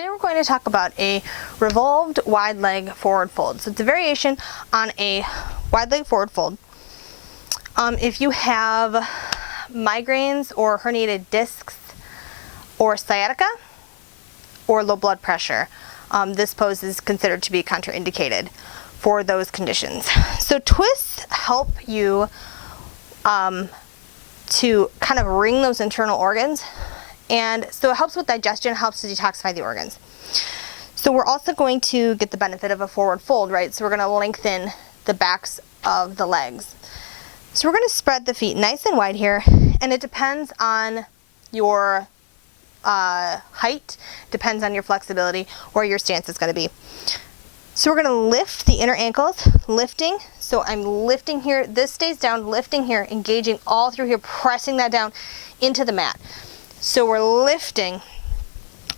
today we're going to talk about a revolved wide leg forward fold. So it's a variation on a wide leg forward fold. If you have migraines or herniated discs or sciatica or low blood pressure, this pose is considered to be contraindicated for those conditions. So twists help you to kind of wring those internal organs, and so it helps with digestion, helps to detoxify the organs. So we're also going to get the benefit of a forward fold, right? So we're going to lengthen the backs of the legs. So we're going to spread the feet nice and wide here, and it depends on your height, depends on your flexibility, or your stance is going to be. So we're going to lift the inner ankles, lifting. So I'm lifting here, this stays down, lifting here, engaging all through here, pressing that down into the mat. So we're lifting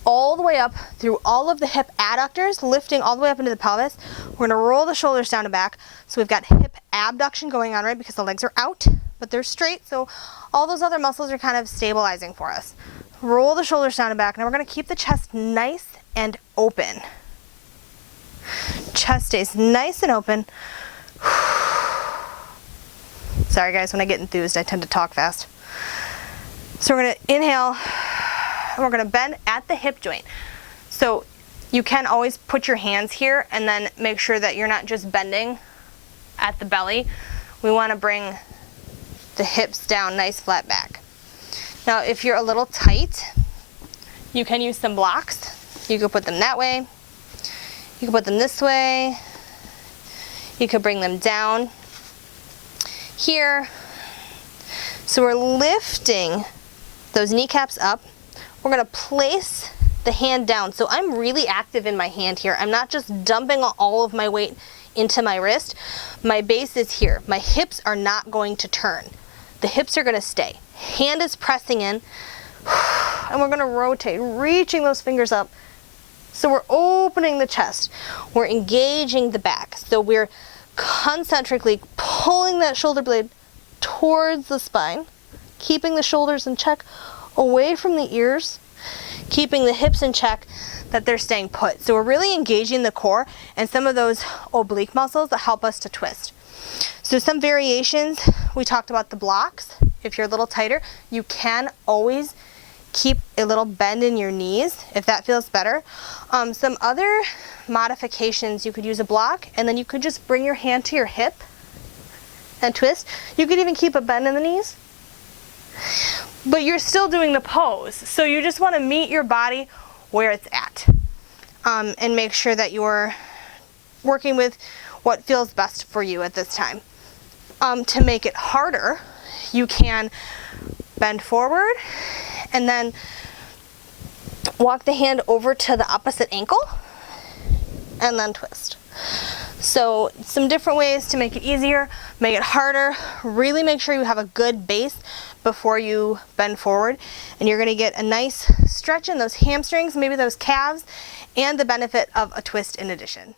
all the way up through all of the hip adductors, lifting all the way up into the pelvis. We're going to roll the shoulders down and back. So we've got hip abduction going on, right, because the legs are out, but they're straight. So all those other muscles are kind of stabilizing for us. Roll the shoulders down and back. Now we're going to keep the chest nice and open. Chest stays nice and open. Sorry guys, when I get enthused, I tend to talk fast. So we're going to inhale, and we're going to bend at the hip joint. So you can always put your hands here and then make sure that you're not just bending at the belly. We want to bring the hips down nice flat back. Now if you're a little tight, you can use some blocks. You could put them that way. You can put them this way. You could bring them down here. So we're lifting those kneecaps up. We're going to place the hand down. So I'm really active in my hand here. I'm not just dumping all of my weight into my wrist. My base is here. My hips are not going to turn. The hips are going to stay. Hand is pressing in, and we're going to rotate, reaching those fingers up. So we're opening the chest. We're engaging the back. So we're concentrically pulling that shoulder blade towards the spine, keeping the shoulders in check, away from the ears, keeping the hips in check, that they're staying put. So we're really engaging the core and some of those oblique muscles that help us to twist. So some variations, we talked about the blocks. If you're a little tighter, you can always keep a little bend in your knees if that feels better. Some other modifications, you could use a block, and then you could just bring your hand to your hip and twist. You could even keep a bend in the knees, but you're still doing the pose. So you just want to meet your body where it's at, and make sure that you're working with what feels best for you at this time. To make it harder, you can bend forward and then walk the hand over to the opposite ankle and then twist. So some different ways to make it easier, make it harder. Really make sure you have a good base before you bend forward, and you're going to get a nice stretch in those hamstrings, maybe those calves, and the benefit of a twist in addition.